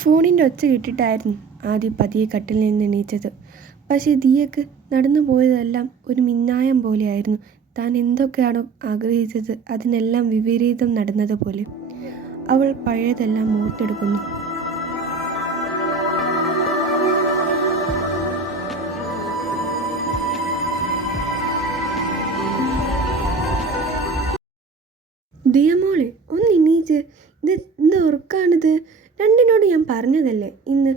ഫോണിൻ്റെ ഒച്ച കേട്ടിട്ടായിരുന്നു ആദ്യം പതിയെ കട്ടിൽ നിന്ന് എണീറ്റത്. പക്ഷേ ദിയക്ക് നടന്നു പോയതെല്ലാം ഒരു മിന്നായം പോലെയായിരുന്നു. താൻ എന്തൊക്കെയാണോ ആഗ്രഹിച്ചത് അതിനെല്ലാം വിപരീതം നടന്നതുപോലെ. അവൾ പഴയതെല്ലാം ഓർത്തെടുക്കുന്നു. ദിയ മോളെ ഒന്ന് എണീറ്റ്. ഇത് ഉറക്കാണിത്. രണ്ടിനോട് ഞാൻ പറഞ്ഞതല്ലേ ഇന്ന്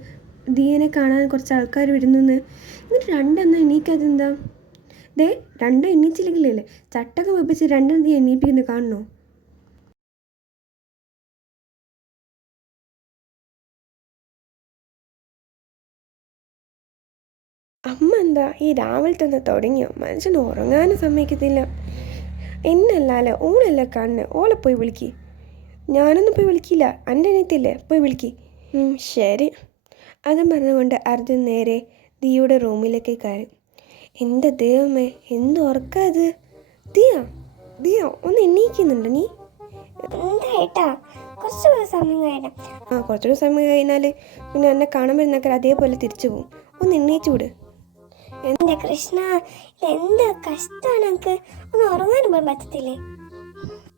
ദിയനെ കാണാൻ കുറച്ച് ആൾക്കാർ വരുന്നെന്ന്. എന്നിട്ട് രണ്ടെണ്ണം എണീക്കാതെന്താ? രണ്ടും എണീച്ചില്ലെങ്കിലല്ലേ ചട്ടൊക്കെ വെപ്പിച്ച് രണ്ടെണ്ണം നീ എണീപ്പിക്കുന്നത് കാണണോ? അമ്മ എന്താ ഈ രാവിലെ തന്നെ തുടങ്ങിയോ? മനുഷ്യന് ഉറങ്ങാനും സമ്മതിക്കത്തില്ല. എന്നല്ലാലോ ഓളല്ലേ കാണുന്നത്, ഓളെ പോയി വിളിക്ക്. ഞാനൊന്നും പോയി വിളിക്കില്ല, എൻ്റെ അനിയത്തില്ലേ, പോയി വിളിക്ക്. ശരി. അതും പറഞ്ഞുകൊണ്ട് അർജുൻ നേരെ ദിയയുടെ റൂമിലേക്ക് കയറി. എൻ്റെ ദൈവമേ, എന്ത് ഉറക്കാത്! ദിയ ദിയ ഒന്ന് എണീക്കുന്നുണ്ട് നീ? കുറച്ചുകൂടെ സമയം കഴിഞ്ഞാൽ പിന്നെ എന്നെ കാണാൻ വരുന്നൊക്കെ അതേപോലെ തിരിച്ചു പോകും. ഒന്ന് എണീച്ചുകൂട്. എൻ്റെ കൃഷ്ണ, എന്ത് കഷ്ടാണ്. എനിക്ക് ഒന്ന് ഉറങ്ങാനും പോലും പറ്റത്തില്ലേ?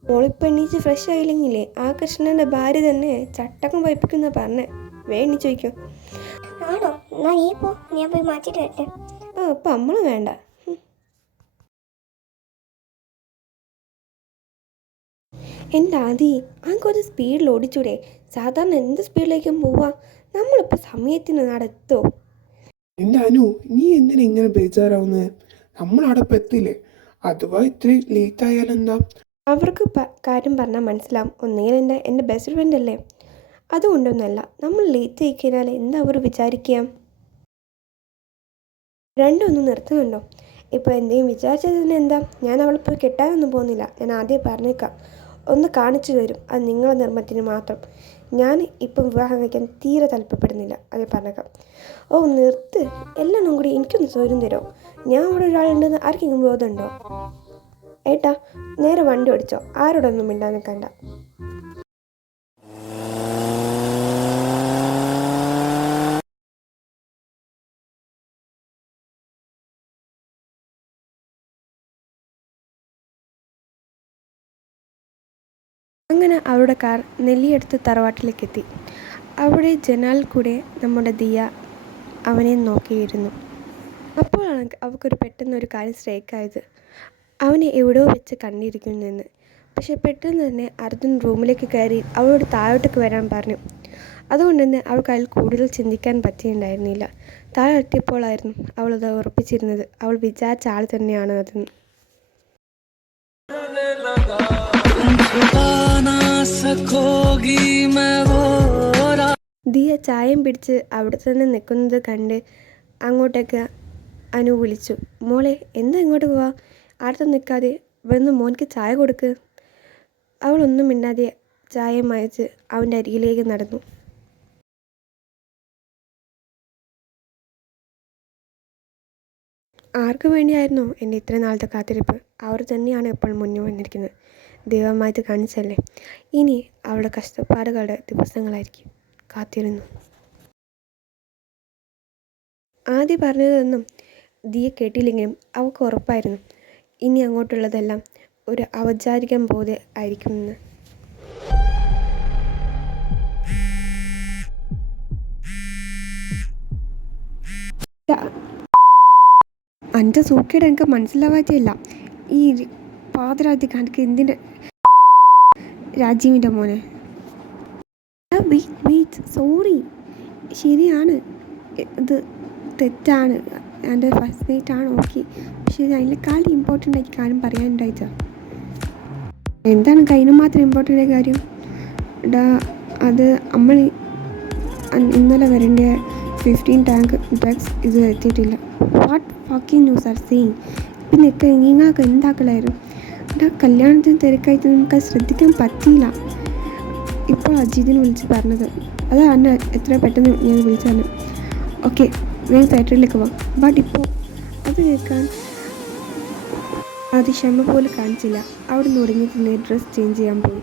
മോളിപ്പോൾ എണീച്ച് ഫ്രഷ് ആയില്ലെങ്കിലേ ആ കൃഷ്ണൻ്റെ ഭാര്യ തന്നെ ചട്ടക്കം വയ്പ്പിക്കുന്ന പറഞ്ഞേ. വേണി ചോദിക്കും. ആണോ? എന്നാ നീ പോ, ഞാൻ പോയി മാറ്റിട്ട് വരട്ടെ. അപ്പം നമ്മൾ വേണ്ട. എൻ്റെ ആദി അങ്ങൊരു സ്പീഡിൽ ഓടിച്ചൂടെ? സാധാരണ എന്ത് സ്പീഡിലേക്കും പോവാ. നമ്മളിപ്പോൾ സമയത്തിന് നടത്തോ? എൻ്റെ അനു, നീ എന്തിനാ ഇങ്ങനെ ബേജാറാവുന്നത്? നമ്മൾ അവിടെ എത്തില്ലേ? അഥവാ ഇത്തിരി ലേറ്റ് ആയാലെന്താ? അവർക്ക് കാര്യം പറഞ്ഞാൽ മനസ്സിലാവും. ഒന്നുകിൽ എൻ്റെ ബെസ്റ്റ് ഫ്രണ്ട് അല്ലേ, അതുകൊണ്ടൊന്നുമല്ല. നമ്മൾ ലേറ്റ് ആയി കഴിഞ്ഞാൽ എന്താ അവർ വിചാരിക്കുക? രണ്ടും ഒന്ന് നിർത്തുന്നുണ്ടോ? ഇപ്പോൾ എന്തെങ്കിലും വിചാരിച്ചത് തന്നെ എന്താ? ഞാൻ അവളെ പോയി കെട്ടാനൊന്നും പോകുന്നില്ല. ഞാൻ ആദ്യം പറഞ്ഞേക്കാം, ഒന്ന് കാണിച്ചു തരും. അത് നിങ്ങളുടെ നിർമ്മത്തിന് മാത്രം. ഞാൻ ഇപ്പം വിവാഹം കഴിക്കാൻ തീരെ താല്പര്യപ്പെടുന്നില്ല. അതേ പറഞ്ഞേക്കാം. ഓ നിർത്ത്, എല്ലാം കൂടി എനിക്കൊന്ന് സൗകര്യം തരുമോ? ഞാൻ അവിടെ ഒരാളുണ്ടെന്ന് ആർക്കെങ്കിലും ബോധമുണ്ടോ? ഏട്ടാ, നേരെ വണ്ടി ഓടിച്ചോ, ആരോടൊന്നും മിണ്ടാൻ നിൽക്കണ്ട. അങ്ങനെ അവരുടെ കാർ നെല്ലിയെടുത്ത് തറവാട്ടിലേക്ക് എത്തി. അവിടെ ജനാലിൽ കൂടെ നമ്മുടെ ദിയ അവനെ നോക്കിയിരുന്നു. അപ്പോഴാണ് അവൾക്കൊരു പെട്ടെന്നൊരു കാര്യം സ്ട്രൈക്കായത്. അവനെ എവിടെയോ വെച്ച് കണ്ടിരിക്കുന്നെന്ന്. പക്ഷെ പെട്ടെന്ന് തന്നെ അർജുൻ റൂമിലേക്ക് കയറി അവളോട് താഴോട്ടേക്ക് വരാൻ പറഞ്ഞു. അതുകൊണ്ട് തന്നെ അവൾക്ക് അതിൽ കൂടുതൽ ചിന്തിക്കാൻ പറ്റിയിട്ടുണ്ടായിരുന്നില്ല. താഴെ എത്തിയപ്പോഴായിരുന്നു അവളത് ഉറപ്പിച്ചിരുന്നത്. അവൾ വിചാരിച്ച ആൾ തന്നെയാണ് അതെന്ന്. ദിയ ചായം പിടിച്ച് അവിടെ തന്നെ നിൽക്കുന്നത് കണ്ട് അങ്ങോട്ടേക്ക് അനു വിളിച്ചു. മോളെ, എന്താ ഇങ്ങോട്ട് പോവാ? അടുത്ത് നിൽക്കാതെ വന്ന് മോനിക്ക് ചായ കൊടുക്ക്. അവളൊന്നും മിണ്ടാതെ ചായ മയച്ച് അവൻ്റെ അരികിലേക്ക് നടന്നു. ആർക്ക് വേണ്ടിയായിരുന്നോ എൻ്റെ ഇത്ര നാളത്തെ കാത്തിരിപ്പ്? അവർ തന്നെയാണ് എപ്പോഴും മുന്നിൽ വന്നിരിക്കുന്നത്. ദൈവമായിട്ട് കാണിച്ചല്ലേ. ഇനി അവളുടെ കഷ്ടപ്പാടുകളുടെ ദിവസങ്ങളായിരിക്കും. കാത്തിരുന്നു. ആദ്യം പറഞ്ഞതൊന്നും ദിയ കേട്ടില്ലെങ്കിലും അവൾക്ക് ഉറപ്പായിരുന്നു ഇനി അങ്ങോട്ടുള്ളതെല്ലാം ഒരു ഔപചാരികം പോലെ ആയിരിക്കുമെന്ന്. എൻ്റെ സൂക്കേട് എനിക്ക് മനസ്സിലാവാറ്റില്ല. ഈ പാതിരാത്രി കണക്ക് എന്തിൻ്റെ രാജീവിൻ്റെ മോനെ? വെയിറ്റ് സോറി, ശരിയാണ്, ഇത് തെറ്റാണ്. എൻ്റെ ഫസ്റ്റ് നൈറ്റ് ആണ്, ഓക്കെ. പക്ഷേ അതിനേക്കാളും ഇമ്പോർട്ടൻ്റ് ആയി കാര്യം പറയാനുണ്ടായിട്ടാ. എന്താണ് കയ്യിന് മാത്രം ഇമ്പോർട്ടൻ്റ് ആയ കാര്യം? അത് നമ്മൾ ഇന്നലെ വരേണ്ട 15 ടാങ്ക് ഡ്രഗ്സ് ഇത് എത്തിയിട്ടില്ല. What fucking news are seeing? പിന്നെ നിങ്ങൾക്ക് എന്താക്കലായിരുന്നു? കല്യാണത്തിന് തിരക്കായിട്ട് നമുക്ക് ശ്രദ്ധിക്കാൻ പറ്റിയില്ല. ഇപ്പോൾ അജിതിനെ വിളിച്ച് പറഞ്ഞത് അതാണ്. എത്ര പെട്ടെന്ന് ഞാൻ വിളിച്ചാണ്. ഓക്കെ, വേഗം ഫാക്ടറിയിലേക്ക് പോവാം. ബട്ട് ഇപ്പോൾ അത് കേൾക്കാൻ അത് ക്ഷമ പോലെ കാണിച്ചില്ല. അവിടെ നിന്ന് ഒടുങ്ങിയിട്ട് ഡ്രസ്സ് ചേഞ്ച് ചെയ്യാൻ പോയി.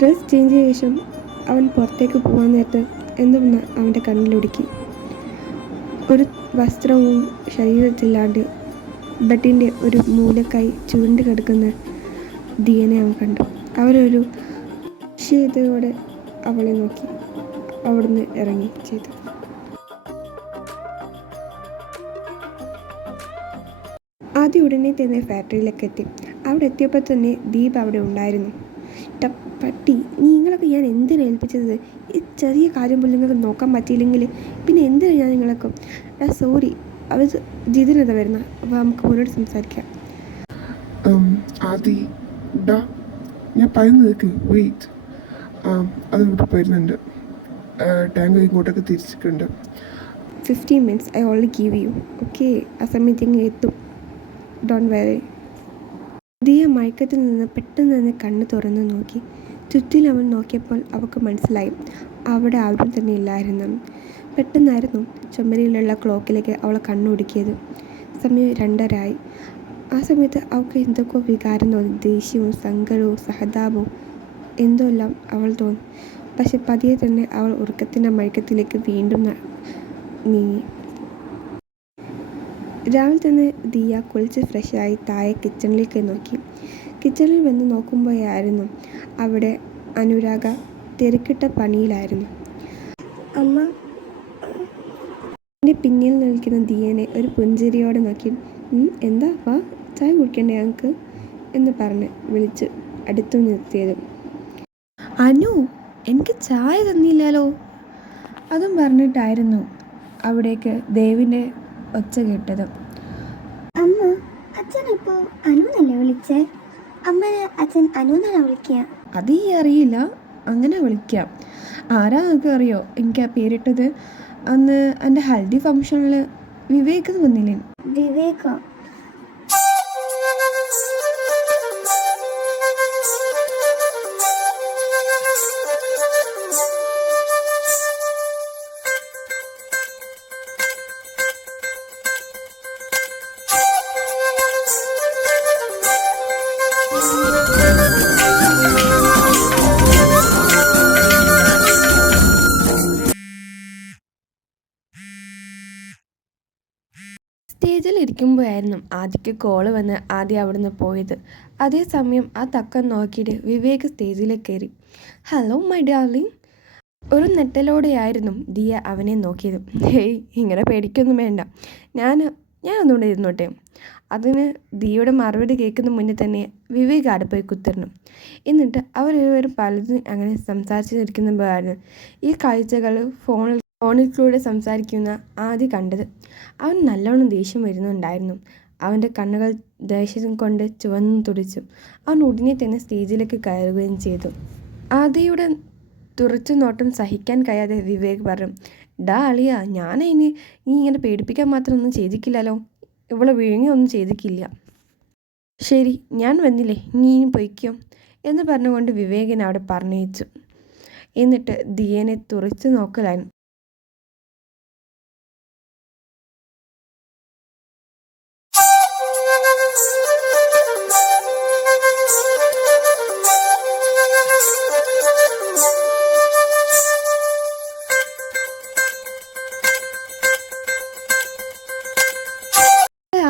ഡ്രസ് ചേഞ്ച് ചെയ്ത ശേഷം അവൻ പുറത്തേക്ക് പോകാൻ നേരത്ത് എന്തൊന്ന് അവൻ്റെ കണ്ണിലൊടുക്കി. ഒരു വസ്ത്രവും ശരീരത്തില്ലാണ്ട് ബെഡിൻ്റെ ഒരു മൂലക്കായി ചുരുണ്ട് കിടക്കുന്ന ദിയനെ അവൻ കണ്ടു. അവരൊരു നിശ്ചയതയോടെ അവളെ നോക്കി അവിടുന്ന് ഇറങ്ങി ചെയ്തു. ആദ്യം ഉടനെ തന്നെ ഫാക്ടറിയിലേക്ക് എത്തി. അവിടെ എത്തിയപ്പോൾ തന്നെ ദീപ് അവിടെ ഉണ്ടായിരുന്നു. പട്ടി, നിങ്ങളൊക്കെ ഞാൻ എന്തിനാണ് ഏൽപ്പിച്ചത്? ഈ ചെറിയ കാര്യം പോലും നിങ്ങൾക്ക് നോക്കാൻ പറ്റിയില്ലെങ്കിൽ പിന്നെ എന്തിനാണ് ഞാൻ നിങ്ങളൊക്കെ? സോറി, അവർ ജിതിനത വരുന്ന. അപ്പോൾ നമുക്ക് മുന്നോട്ട് സംസാരിക്കാം. ആദി ഡാ, ഞാൻ പറയുന്നത് നിൽക്ക്, വെയിറ്റ്. അതിങ്ങോട്ട് വരുന്നുണ്ട്, ടാങ്ക് ഇങ്ങോട്ടൊക്കെ തിരിച്ചിട്ടുണ്ട്. 15 minutes I already give you. Okay, ആ സമയത്തേക്ക് എത്തും. Don't worry. ദിയ മയക്കത്തിൽ നിന്ന് പെട്ടെന്ന് തന്നെ കണ്ണ് തുറന്ന് നോക്കി. ചുറ്റിലും അവൻ നോക്കിയപ്പോൾ അവൾക്ക് മനസ്സിലായി അവിടെ ആരും തന്നെ ഇല്ലായിരുന്നു. പെട്ടെന്നായിരുന്നു ചുമരിലുള്ള ക്ലോക്കിലേക്ക് അവളെ കണ്ണുടുക്കിയത്. സമയം 2:30 ആ സമയത്ത് അവൾക്ക് എന്തൊക്കെയോ വികാരം തോന്നി. ദേഷ്യവും സങ്കടവും സഹതാപവും എന്തോ എല്ലാം അവൾ തോന്നി. പക്ഷെ പതിയെ തന്നെ അവൾ ഉറക്കത്തിൻ്റെ മയക്കത്തിലേക്ക് വീണ്ടും നീങ്ങി. രാവിലെ തന്നെ ദിയ കുളിച്ച് ഫ്രഷായി താഴെ കിച്ചണിലേക്ക് നോക്കി. കിച്ചണിൽ വന്ന് നോക്കുമ്പോഴായിരുന്നു അവിടെ അനുരാഗ തിരക്കിട്ട പണിയിലായിരുന്നു. അമ്മ, എൻ്റെ പിന്നിൽ നിൽക്കുന്ന ദിയനെ ഒരു പുഞ്ചിരിയോടെ നോക്കി, എന്താ വാ, ചായ കുടിക്കണ്ടേ ഞങ്ങൾക്ക് എന്ന് പറഞ്ഞ് വിളിച്ച് അടുത്തു നിർത്തിയത്. അനു, എനിക്ക് ചായ തന്നില്ലല്ലോ. അതും പറഞ്ഞിട്ടായിരുന്നു അവിടേക്ക് ദേവിൻ്റെ ഒച്ച കേട്ടത്. അമ്മ, അച്ഛനിപ്പോ അനുന്നല്ലേ വിളിച്ചേ? അമ്മനെ അച്ഛൻ അനുന്നാണ് വിളിക്കുക. അത് ഈ അറിയില്ല, അങ്ങനെ വിളിക്കാം. ആരാ നിങ്ങൾക്ക് അറിയോ എനിക്ക് ആ പേരിട്ടത്? അന്ന് എൻ്റെ ഹൽദി ഫംഗ്ഷനിൽ വിവേക് വന്നില്ലേ? വിവേകോ? സ്റ്റേജിൽ ഇരിക്കുമ്പോഴായിരുന്നു ആദ്യക്ക് കോള് വന്ന് ആദ്യം അവിടുന്ന് പോയത്. അതേസമയം ആ തക്കം നോക്കിയിട്ട് വിവേക് സ്റ്റേജിലേക്ക് കയറി. Hello my darling. ഒരു നെട്ടലോടെയായിരുന്നു ദിയ അവനെ നോക്കിയത്. ഹേയ്, ഇങ്ങനെ പേടിക്കൊന്നും വേണ്ട, ഞാനൊന്നുകൂടെ ഇരുന്നോട്ടെ. അതിന് ദിയയുടെ മറുപടി കേൾക്കുന്ന മുന്നേ തന്നെ വിവേക് അവിടെ പോയി കുത്തിരണം. എന്നിട്ട് അവരിരുവരും പലതും അങ്ങനെ സംസാരിച്ച് നിൽക്കുമ്പോഴായിരുന്നു ഈ കാഴ്ചകൾ ഫോണിലൂടെ സംസാരിക്കുന്ന ആദ്യം കണ്ടത്. അവൻ നല്ലോണം ദേഷ്യം വരുന്നുണ്ടായിരുന്നു. അവൻ്റെ കണ്ണുകൾ ദേഷ്യം കൊണ്ട് ചുവന്നു തുടിച്ചു. അവൻ ഉടനെ തന്നെ സ്റ്റേജിലേക്ക് കയറുകയും ചെയ്തു. ആദിയുടെ തുറച്ചു നോട്ടം സഹിക്കാൻ കഴിയാതെ വിവേക് പറഞ്ഞു, ഡാ അളിയ, നീ ഇങ്ങനെ പേടിപ്പിക്കാൻ മാത്രം ഒന്നും ചെയ്തിക്കില്ലല്ലോ. ഇവളെ വിഴുങ്ങിയൊന്നും ചെയ്തിക്കില്ല. ശരി, ഞാൻ വന്നില്ലേ, നീ പൊയ്ക്കോ എന്ന് പറഞ്ഞുകൊണ്ട് വിവേകിനെ അവിടെ പറഞ്ഞയച്ചു. എന്നിട്ട് ദിയനെ തുറച്ചു നോക്കലായിരുന്നു.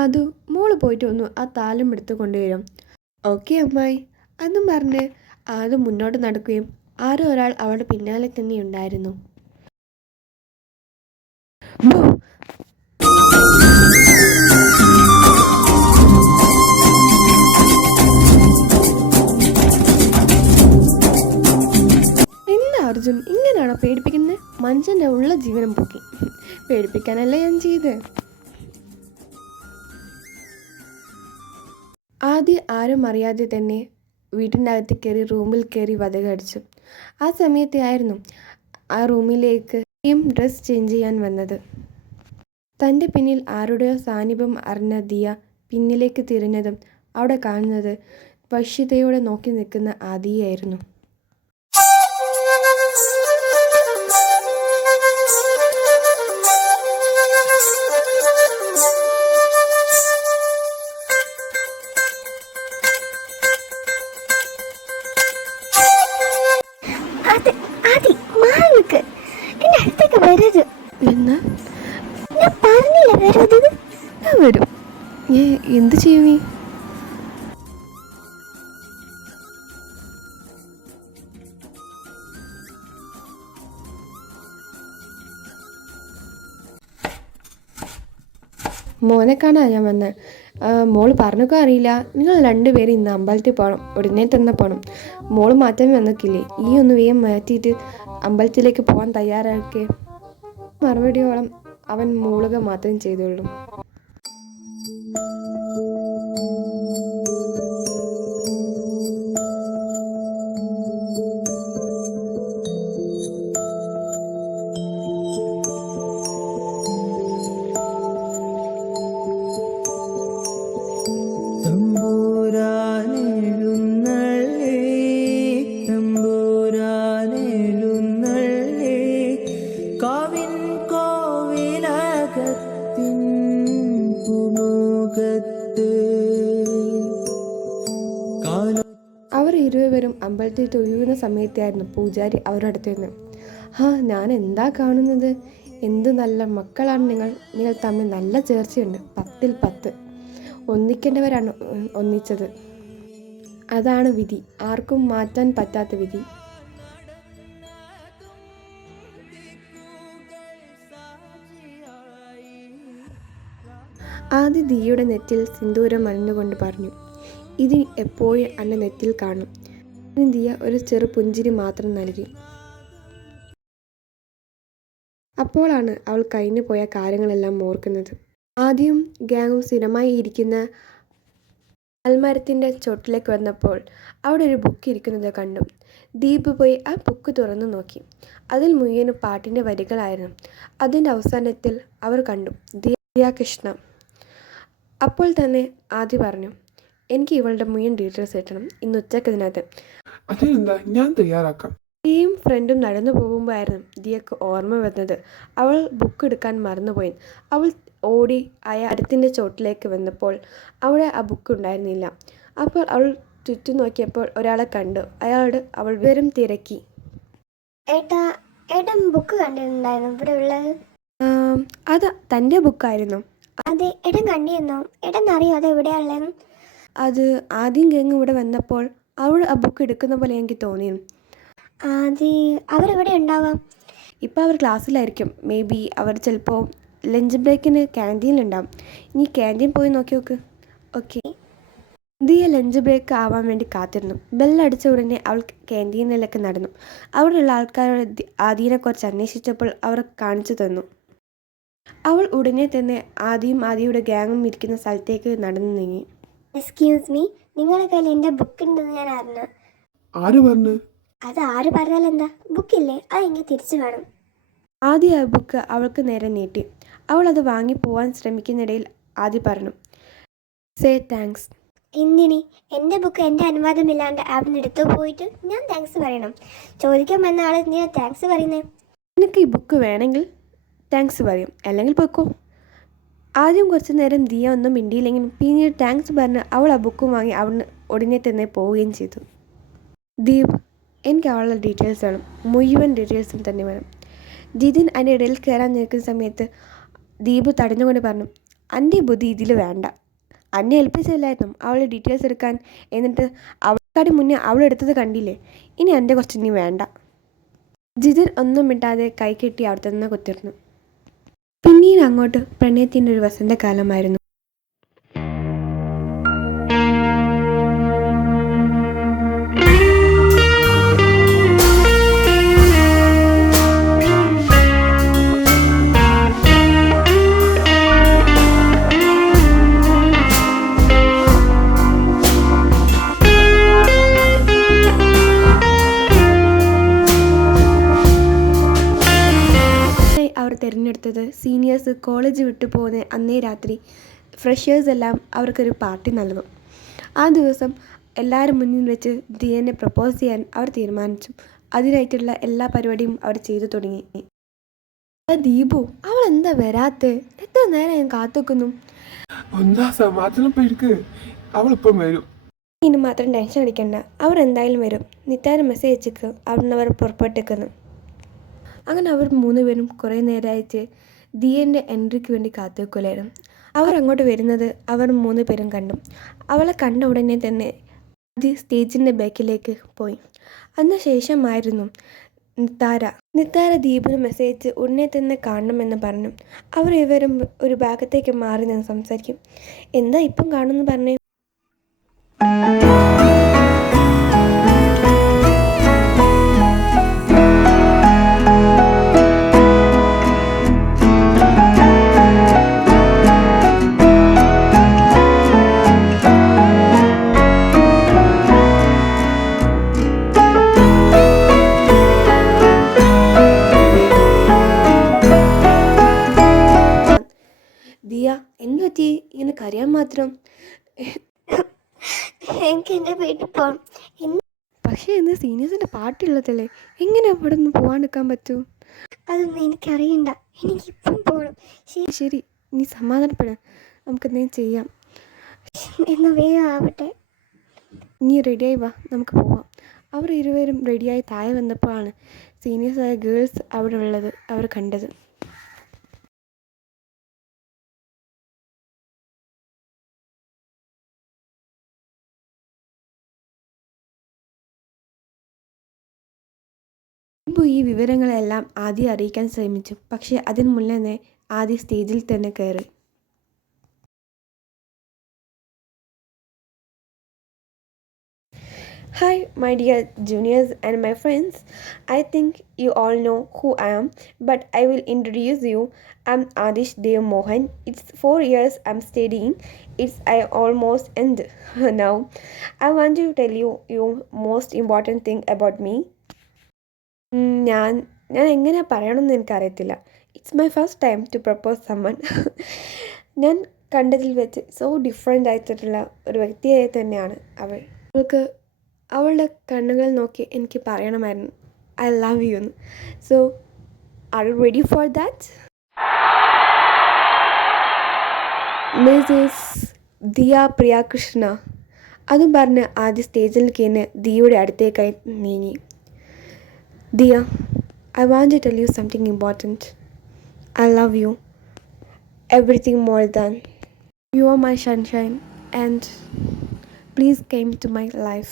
അത് മോള് പോയിട്ട് ഒന്ന് ആ താലം എടുത്ത് കൊണ്ടുവരും. ഓക്കെ അമ്മായി എന്നും പറഞ്ഞ് അത് മുന്നോട്ട് നടക്കുകയും ആരോ ഒരാൾ അവളുടെ പിന്നാലെ തന്നെ ഉണ്ടായിരുന്നു. എന്താ അർജുൻ, ഇങ്ങനെയാണോ പേടിപ്പിക്കുന്നത്? മനുഷ്യൻ്റെ ഉള്ള ജീവനം പോക്കി. പേടിപ്പിക്കാനല്ലേ ഞാൻ ചെയ്ത്. ആദ്യം ആരും അറിയാതെ തന്നെ വീട്ടിൻ്റെ അകത്ത് കയറി റൂമിൽ കയറി വതകടിച്ചു. ആ സമയത്തായിരുന്നു ആ റൂമിലേക്ക് ഡ്രസ് ചേഞ്ച് ചെയ്യാൻ വന്നത്. തൻ്റെ പിന്നിൽ ആരുടെയോ സാന്നിധ്യം അറിഞ്ഞ ദിയ പിന്നിലേക്ക് തിരിഞ്ഞതും അവിടെ കാണുന്നത് വശ്യതയോടെ നോക്കി നിൽക്കുന്ന ആദിയായിരുന്നു. വരും. ഞാൻ വരും. ഞാൻ എന്ത് ചെയ്യും നീ? മോനെ കാണാൻ ഞാൻ വന്നത്. മോള് പറഞ്ഞൊക്കെ അറിയില്ല. നിങ്ങൾ രണ്ടുപേരും ഇന്ന് അമ്പലത്തിൽ പോകണം, ഉടനെ തന്നെ പോകണം. മോള് മാറ്റാൻ വന്നിക്കില്ലേ? ഈ ഒന്ന് വേഗം മാറ്റിയിട്ട് അമ്പലത്തിലേക്ക് പോകാൻ തയ്യാറാക്കിയേ. മറുപടിയോളം അവൻ മൂളുക മാത്രം ചെയ്തോളും. അവർ ഇരുവരും അമ്പലത്തിൽ തൊഴുന്ന സമയത്തായിരുന്നു പൂജാരി അവരുടെ അടുത്ത് നിന്ന്, ഞാൻ എന്താ കാണുന്നത്? എന്ത് നല്ല മക്കളാണ് നിങ്ങൾ. നിങ്ങൾ തമ്മിൽ നല്ല ചേർച്ചയുണ്ട്. 10ൽ 10. ഒന്നിക്കേണ്ടവരാണ് ഒന്നിച്ചത്. അതാണ് വിധി, ആർക്കും മാറ്റാൻ പറ്റാത്ത വിധി. ആദ്യ ദിയയുടെ നെറ്റിൽ സിന്ദൂരം അണിഞ്ഞുകൊണ്ട് പറഞ്ഞു, ഇത് എപ്പോഴും എൻ്റെ നെറ്റിൽ കാണും. ദിയ ഒരു ചെറു പുഞ്ചിരി മാത്രം നൽകി. അപ്പോഴാണ് അവൾ കഴിഞ്ഞു പോയ കാര്യങ്ങളെല്ലാം ഓർക്കുന്നത്. ആദ്യം ഗാങ്ങും സ്ഥിരമായി ഇരിക്കുന്ന ആൽമരത്തിൻ്റെ ചോട്ടിലേക്ക് വന്നപ്പോൾ അവിടെ ഒരു ബുക്ക് ഇരിക്കുന്നത് കണ്ടു. ദീപ് പോയി ആ ബുക്ക് തുറന്നു നോക്കി. അതിൽ മുഴുവനും പാട്ടിൻ്റെ വരികളായിരുന്നു. അതിൻ്റെ അവസാനത്തിൽ അവർ കണ്ടു ദിയ കൃഷ്ണ. അപ്പോൾ തന്നെ ആദ്യ പറഞ്ഞു, എനിക്ക് ഇവളുടെ മുഴുവൻ ഡീറ്റെയിൽസ് കിട്ടണം ഇന്ന് ഉച്ചക്കതിനകത്ത്. അതിനെന്താ, ഞാൻ തയ്യാറാക്കാം. ദിയയും ഫ്രണ്ടും നടന്നു പോകുമ്പോഴായിരുന്നു ദിയക്ക് ഓർമ്മ വന്നത്. അവൾ ബുക്ക് എടുക്കാൻ മറന്നുപോയി. അവൾ ഓടി മരത്തിൻ്റെ ചോട്ടിലേക്ക് വന്നപ്പോൾ അവിടെ ആ ബുക്ക് ഉണ്ടായിരുന്നില്ല. അപ്പോൾ അവൾ ചുറ്റും നോക്കിയപ്പോൾ ഒരാളെ കണ്ടു. അയാളോട് അവൾ വിവരം തിരക്കി. ഏട്ടാ ബുക്ക് കണ്ടിട്ടുണ്ടായിരുന്നു ഇവിടെ ഉള്ളത്? അത് തൻ്റെ ബുക്കായിരുന്നു. അതെ, ഏട്ടൻ കണ്ടിരുന്നോ? ഏട്ടൻ അറിയോ അത് എവിടെയാണുള്ളതെന്ന്? അത് ആദ്യം ഗംഗ് ഇവിടെ വന്നപ്പോൾ അവൾ ആ ബുക്ക് എടുക്കുന്ന പോലെ എനിക്ക് തോന്നി. അവരെവിടെ ഉണ്ടാവാം? ഇപ്പോൾ അവർ ക്ലാസ്സിലായിരിക്കും. മേ ബി അവർ ചിലപ്പോൾ ലഞ്ച് ബ്രേക്കിന് ക്യാൻറ്റീനിലുണ്ടാവും. ഇനി ക്യാൻറ്റീൻ പോയി നോക്കി നോക്ക്. ഓക്കെ. ദിയ ലഞ്ച് ബ്രേക്ക് ആവാൻ വേണ്ടി കാത്തിരുന്നു. ബെല്ലടിച്ച ഉടനെ അവൾ ക്യാൻറ്റീനിലേക്ക് നടന്നു. അവിടെയുള്ള ആൾക്കാരോട് ആദിയെക്കുറിച്ച് അന്വേഷിച്ചപ്പോൾ അവർ കാണിച്ചു തന്നു. അവൾ ഉടനെ തന്നെ ആദിയുടെ ഗാങ്ങും ഇരിക്കുന്ന സ്ഥലത്തേക്ക് നടന്നു നീങ്ങി. എക്സ്ക്യൂസ് മീ, നിങ്ങളുടെ കയ്യിൽ എൻ്റെ ബുക്ക് ഉണ്ടെന്ന് ഞാൻ അറിഞ്ഞു. ആര് പറഞ്ഞു? അത് ആര് പറഞ്ഞാലെന്താ, ബുക്കില്ലേ, അത് എനിക്ക് തിരിച്ചു വേണം. ആദ്യ ആ ബുക്ക് അവൾക്ക് നേരെ നീട്ടി. അവൾ അത് വാങ്ങി പോവാൻ ശ്രമിക്കുന്നിടയിൽ ആദ്യ പറഞ്ഞു, സേ താങ്ക്സ്. എന്തിനി? എൻ്റെ ബുക്ക് എൻ്റെ അനുവാദമില്ലാണ്ട് അവിടെ നിന്ന് എടുത്തു പോയിട്ട് ഞാൻ താങ്ക്സ് പറയണം? ചോദിക്കാൻ വന്ന ആൾ എന്തിനാ താങ്ക്സ് പറയുന്നത്? നിനക്ക് ഈ ബുക്ക് വേണമെങ്കിൽ താങ്ക്സ് പറയും, അല്ലെങ്കിൽ പൊയ്ക്കോ. ആദ്യം കുറച്ച് നേരം ദിയ ഒന്നും മിണ്ടിയില്ലെങ്കിലും പിന്നീട് താങ്ക്സ് പറഞ്ഞ് അവൾ ആ ബുക്കും വാങ്ങി അവിടുന്ന് ഉടനെ തന്നെ പോവുകയും ചെയ്തു. ദീപ്, എനിക്ക് അവളുടെ ഡീറ്റെയിൽസ് വേണം, മുഴുവൻ ഡീറ്റെയിൽസും തന്നെ വേണം. ജിതിൻ അതിൻ്റെ ഇടയിൽ കയറാൻ നിൽക്കുന്ന സമയത്ത് ദീപ് തടഞ്ഞുകൊണ്ട് പറഞ്ഞു, എൻ്റെ ബുദ്ധി ഇതിൽ വേണ്ട. എന്നെ ഏൽപ്പിച്ചില്ലായിരുന്നു അവളുടെ ഡീറ്റെയിൽസ് എടുക്കാൻ. എന്നിട്ട് അവൾക്കാടി മുന്നേ അവളെടുത്തത് കണ്ടില്ലേ? ഇനി എൻ്റെ കുറച്ച് ഇനി വേണ്ട. ജിതിൻ ഒന്നും മിണ്ടാതെ കൈ കെട്ടി അവിടെ തന്നെ കുത്തിരുന്നു. പിന്നീട് അങ്ങോട്ട് പ്രണയത്തിൻ്റെ ഒരു വസന്തകാലമായിരുന്നു. അവർ തിരഞ്ഞെടുത്തത് സീനിയേഴ്സ് കോളേജ് വിട്ടു പോകുന്ന അന്നേ രാത്രി ഫ്രഷേഴ്സ് എല്ലാം അവർക്കൊരു പാർട്ടി നൽകും. ആ ദിവസം എല്ലാവരും മുന്നിൽ വെച്ച് ദിയനെ പ്രപ്പോസ് ചെയ്യാൻ അവർ തീരുമാനിച്ചു. അതിനായിട്ടുള്ള എല്ലാ പരിപാടിയും അവർ ചെയ്തു തുടങ്ങി. ദീപു, അവൾ എന്താ വരാത്തെ? എത്ര നേരം ഞാൻ കാത്തുക്കുന്നു. അവളിപ്പം വരും. ഇനി മാത്രം ടെൻഷൻ അടിക്കണ്ട, അവർ എന്തായാലും വരും. നിത്താരം മെസ്സേജ് അയച്ചിക്ക് അവിടുന്ന് അവർ പുറപ്പെട്ടേക്കുന്നു. അങ്ങനെ അവർ 3 പേരും കുറേ നേരമായിട്ട് ദിയൻ്റെ എൻട്രിക്ക് വേണ്ടി കാത്തുവെക്കുകയായിരുന്നു. അവർ അങ്ങോട്ട് വരുന്നത് അവർ 3 പേരും കണ്ടു. അവളെ കണ്ട ഉടനെ തന്നെ ആദി സ്റ്റേജിൻ്റെ ബാക്കിലേക്ക് പോയി. അതിനുശേഷമായിരുന്നു നിത്താര ദീപിന് മെസ്സേജ് ഉടനെ തന്നെ കാണണമെന്ന് പറഞ്ഞു. അവർ ഇവരും ഒരു ഭാഗത്തേക്ക് മാറി നിന്ന് സംസാരിക്കും. എന്താ ഇപ്പം കാണുമെന്ന് പറഞ്ഞേ? ദിയ എന്ത് പറ്റി ഇങ്ങനെ കരയാൻ മാത്രം? എനിക്ക് എൻ്റെ വീട്ടിൽ പോകണം. പക്ഷേ ഇന്ന് സീനിയേഴ്സിൻ്റെ പാട്ടുള്ളതല്ലേ, എങ്ങനെ അവിടെ നിന്ന് പോകാണ്ടിരിക്കാൻ പറ്റൂ? അതൊന്നും എനിക്കറിയണ്ട, എനിക്കിപ്പം പോകണം. ശരി, നീ സമാധാനപ്പെടാം, നമുക്ക് എന്തെങ്കിലും ചെയ്യാം. എന്നാൽ വേഗം ആവട്ടെ. നീ റെഡിയായി വാ, നമുക്ക് പോവാം. അവർ ഇരുവരും റെഡിയായി താഴെ വന്നപ്പോഴാണ് സീനിയേഴ്സായ ഗേൾസ് അവിടെ ഉള്ളത് അവർ കണ്ടത്. ഈ വിവരങ്ങളെല്ലാം ആദ്യം അറിയിക്കാൻ ശ്രമിച്ചു. പക്ഷേ അതിന് മുന്നേ ആദ്യം സ്റ്റേജിൽ തന്നെ കയറി. Hi my dear juniors and my friends, I think you all know who I am, but I will introduce you. I'm Adish Dev Mohan. It's 4 years I'm studying. I almost end now. I want to tell you most important thing about me. ഞാൻ എങ്ങനെ പറയണമെന്ന് എനിക്കറിയത്തില്ല. It's my first time to propose someone. ഞാൻ കണ്ടതിൽ വെച്ച് so different ആയിട്ടുള്ള ഒരു വ്യക്തിയായി തന്നെയാണ് അവൾ. അവളുടെ കണ്ണുകൾ നോക്കി എനിക്ക് പറയണമായിരുന്നു ഐ ലവ് യു എന്ന്. So are you ready for that? Mrs Diya Priyakrishna അതും പറഞ്ഞ് ആദ്യ സ്റ്റേജിൽ കയറി ദിയയുടെ അടുത്തേക്കായി നീങ്ങി. Dear, I want to tell you something important. I love you. Everything more than. You are my sunshine and please come to my life.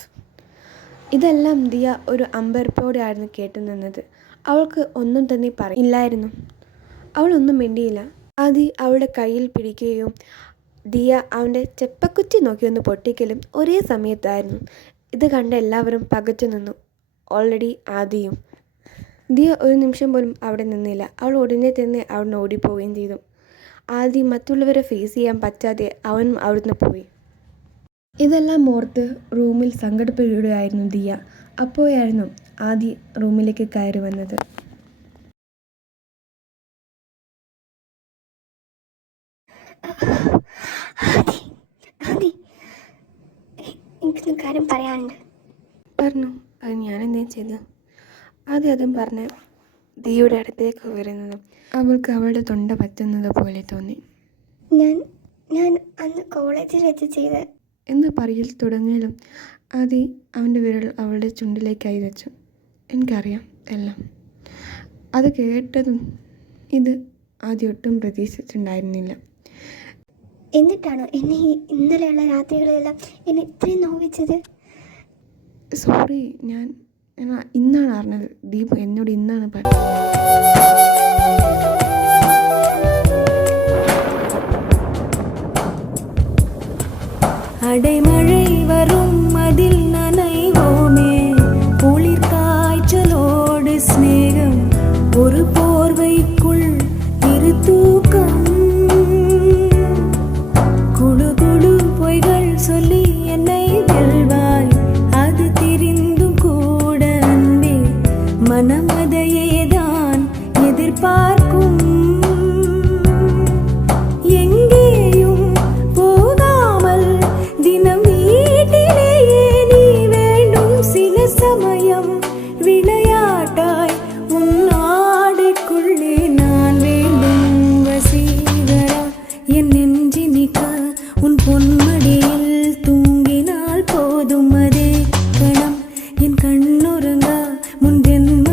ഇതെല്ലാം ദിയ ഒരു അമ്പരപ്പോടെയായിരുന്നു കേട്ടു നിന്നത്. അവൾക്ക് ഒന്നും തന്നെ പറയില്ലായിരുന്നു. അവളൊന്നും മിണ്ടിയില്ല. ആദി അവളുടെ കയ്യിൽ പിടിക്കുകയും ദിയ അവൻ്റെ ചെപ്പക്കുറ്റി നോക്കി ഒന്ന് പൊട്ടിക്കലും ഒരേ സമയത്തായിരുന്നു. ഇത് കണ്ട എല്ലാവരും പകച്ചു നിന്നു. ഓൾറെഡി ആദിയും. ദിയ ഒരു നിമിഷം പോലും അവിടെ നിന്നില്ല. അവൾ ഉടനെ തന്നെ അവിടുന്ന് ഓടിപ്പോവുകയും ചെയ്തു. ആദി മറ്റുള്ളവരെ ഫേസ് ചെയ്യാൻ പറ്റാതെ അവനും അവിടുന്ന് പോയി. ഇതെല്ലാം ഓർത്ത് റൂമിൽ സങ്കടപ്പെടുകയായിരുന്നു ദിയ. അപ്പോഴായിരുന്നു ആദി റൂമിലേക്ക് കയറി വന്നത്. എനിക്കൊരു കാര്യം പറയാനുണ്ട്. പറഞ്ഞു. അത് ഞാൻ എന്തേലും ചെയ്തു? അതും പറഞ്ഞ് ദിയയുടെ അടുത്തേക്ക് വരുന്നതും അവൾക്ക് അവളുടെ തൊണ്ട പറ്റുന്നത് പോലെ തോന്നി. ഞാൻ അന്ന് കോളേജിൽ വെച്ച് ചെയ്ത എന്ന് പറയിൽ തുടങ്ങിയാലും ആദി അവൻ്റെ വിരൽ അവളുടെ ചുണ്ടിലേക്കായി വെച്ചു. എനിക്കറിയാം എല്ലാം. അത് കേട്ടതും ഇത് ആദ്യം ഒട്ടും പ്രതീക്ഷിച്ചിട്ടുണ്ടായിരുന്നില്ല. എന്നിട്ടാണോ എന്നെ ഇന്നലെയുള്ള രാത്രികളെല്ലാം എന്നെ ഇത്രയും നോവിച്ചത്? സോറി, ഞാൻ ഇന്നാണ് അറിഞ്ഞത്. ദീപു എന്നോട് ഇന്നാണ് പറഞ്ഞത്. அடைமழை வரும் அதில் நனைவோமே, குளிர் காய்ச்சலோடு ஸ்நேகம், ஒரு போர்வைக்குள் இரு தூக்கம், குழு குழு பொய்கள் சொல்லி என்னை வெல்வாய், அது தெரிந்தும் கூட அன்பே மனமதையேதான் எதிர்பார்க்க